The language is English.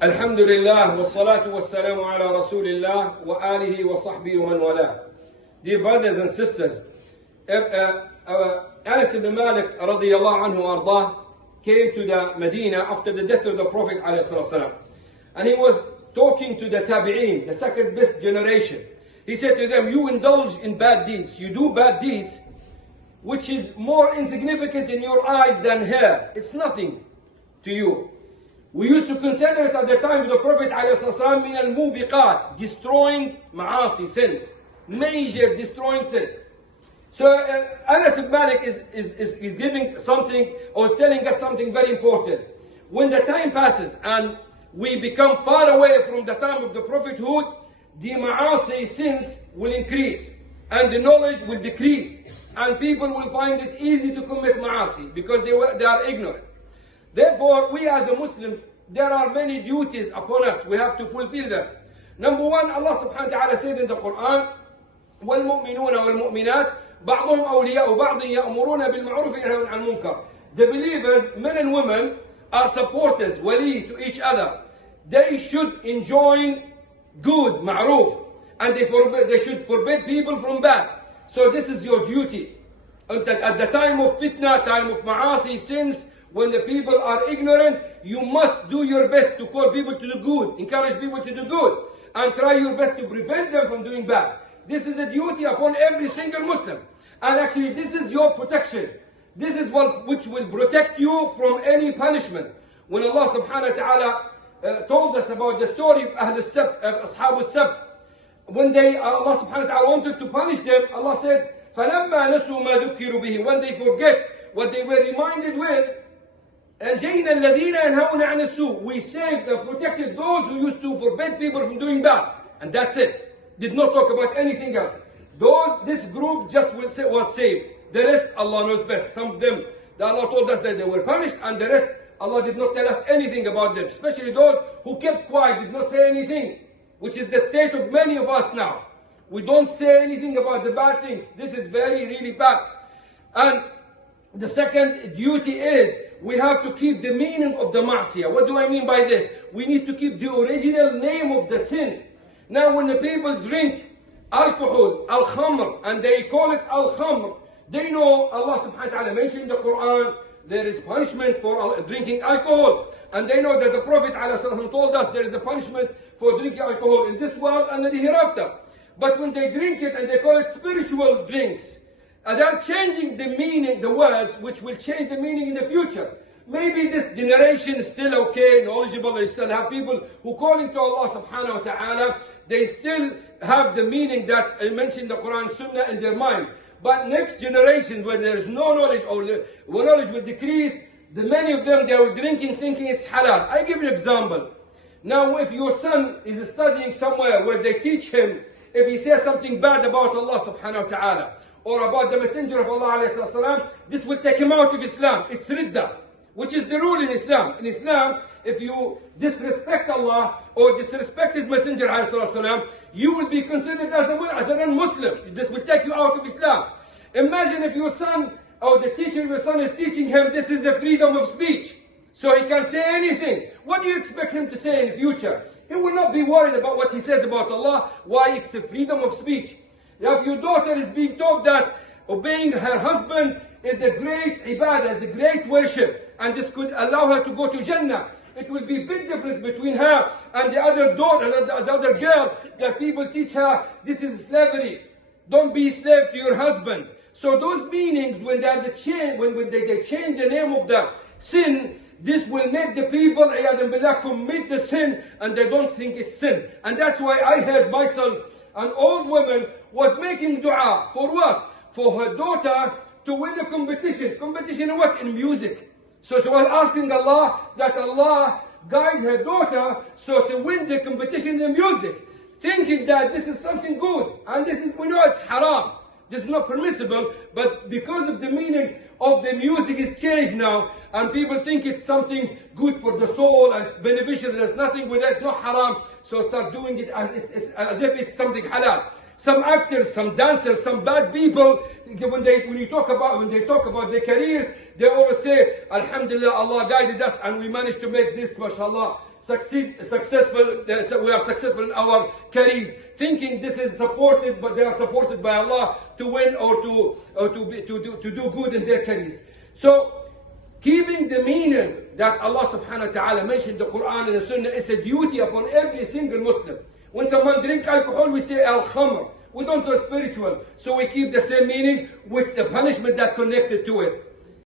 Alhamdulillah, wa salatu wa salamu ala Rasulillah wa alihi wa sahbihi wa man wala. Dear brothers and sisters, Anas ibn Malik radiyallahu anhu ardah came to the Medina after the death of the Prophet alayhi salatu, and he was talking to the Tabi'een, the second best generation. He said to them, you indulge in bad deeds, you do bad deeds, which is more insignificant in your eyes than hair. It's nothing to you. We used to consider it at the time of the Prophet ﷺ min al-mubiqat, destroying ma'asi, sins, major destroying sins. So Anas ibn Malik is giving something, or is telling us something very important. When the time passes and we become far away from the time of the prophethood, the ma'asi, sins will increase and the knowledge will decrease, and people will find it easy to commit ma'asi because they are ignorant. Therefore, we as a Muslim, there are many duties upon us. We have to fulfill them. Number one, Allah subhanahu wa ta'ala said in the Quran, وَالْمُؤْمِنُونَ وَالْمُؤْمِنَاتِ بَعْضُهُمْ أَوْلِيَاءُ بَعْضٍ يَأْمُرُونَ بِالْمَعْرُوفِ وَيَنْهَوْنَ عَنِ الْمُنكَرِ. The believers, men and women, are supporters, wali to each other. They should enjoin good, ma'roof, and they should forbid people from bad. So this is your duty. At the time of fitna, time of ma'asi, sins, when the people are ignorant, you must do your best to call people to do good, encourage people to do good, and try your best to prevent them from doing bad. This is a duty upon every single Muslim. And actually, this is your protection. This is what which will protect you from any punishment. When Allah subhanahu wa ta'ala told us about the story of Ashab al-Sabt, when Allah subhanahu wa ta'ala wanted to punish them, Allah said, فَلَمَّا نَسُوا مَا ذُكِّرُوا بِهِ. When they forget what they were reminded with, أَنْجَيْنَا الَّذِينَ يَنْهَوْنَ عَنِ السُّوءِ. We saved and protected those who used to forbid people from doing bad. And that's it. Did not talk about anything else. This group just was saved. The rest, Allah knows best. Some of them, Allah told us that they were punished, and the rest, Allah did not tell us anything about them. Especially those who kept quiet, did not say anything. Which is the state of many of us now. We don't say anything about the bad things. This is very, really bad. And the second duty is, we have to keep the meaning of the ma'siyah. What do I mean by this? We need to keep the original name of the sin. Now when the people drink alcohol, al-khamr, and they call it al-khamr, they know Allah subhanahu wa ta'ala mentioned in the Quran, there is punishment for drinking alcohol. And they know that the Prophet ﷺ told us there is a punishment for drinking alcohol in this world and in the hereafter. But when they drink it and they call it spiritual drinks, and they're changing the meaning, the words, which will change the meaning in the future. Maybe this generation is still okay, knowledgeable, they still have people who calling to Allah subhanahu wa ta'ala, they still have the meaning that I mentioned in the Quran, Sunnah in their minds. But next generation, when there is no knowledge, or when knowledge will decrease, many of them, they are drinking thinking it's halal. I give you an example. Now if your son is studying somewhere where they teach him, if he says something bad about Allah subhanahu wa ta'ala, or about the Messenger of Allah alayhi salam, this will take him out of Islam. It's ridda, which is the rule in Islam. In Islam, if you disrespect Allah or disrespect His Messenger alayhi salam, you will be considered as a non-Muslim. This will take you out of Islam. Imagine if your son or the teacher of your son is teaching him this is a freedom of speech, so he can say anything. What do you expect him to say in the future? He will not be worried about what he says about Allah. Why? It's a freedom of speech. If your daughter is being told that obeying her husband is a great ibadah, is a great worship, and this could allow her to go to Jannah, it will be a big difference between her and the other daughter, the other girl, that people teach her, this is slavery. Don't be slave to your husband. So those meanings, when they change the name of the sin, this will make the people, iyadhan billah, commit the sin, and they don't think it's sin. And that's why I heard myself, an old woman was making dua. For what? For her daughter to win the competition. Competition in what? In music. So she was asking Allah that Allah guide her daughter so to win the competition in music, thinking that this is something good. And this is, we know it's haram. This is not permissible, but because of the meaning of the music is changed now, and people think it's something good for the soul and it's beneficial, there's nothing with it, it's not haram, so start doing it as if it's something halal. Some actors, some dancers, some bad people, when they talk about their careers, they always say, Alhamdulillah, Allah guided us and we managed to make this, mashallah. successful in our careers, thinking this is supported, but they are supported by Allah to win or to do good in their careers. So keeping the meaning that Allah subhanahu wa ta'ala mentioned in the Quran and the Sunnah is a duty upon every single Muslim. When someone drinks alcohol, we say al-khamr. We don't do spiritual. So we keep the same meaning with the punishment that connected to it.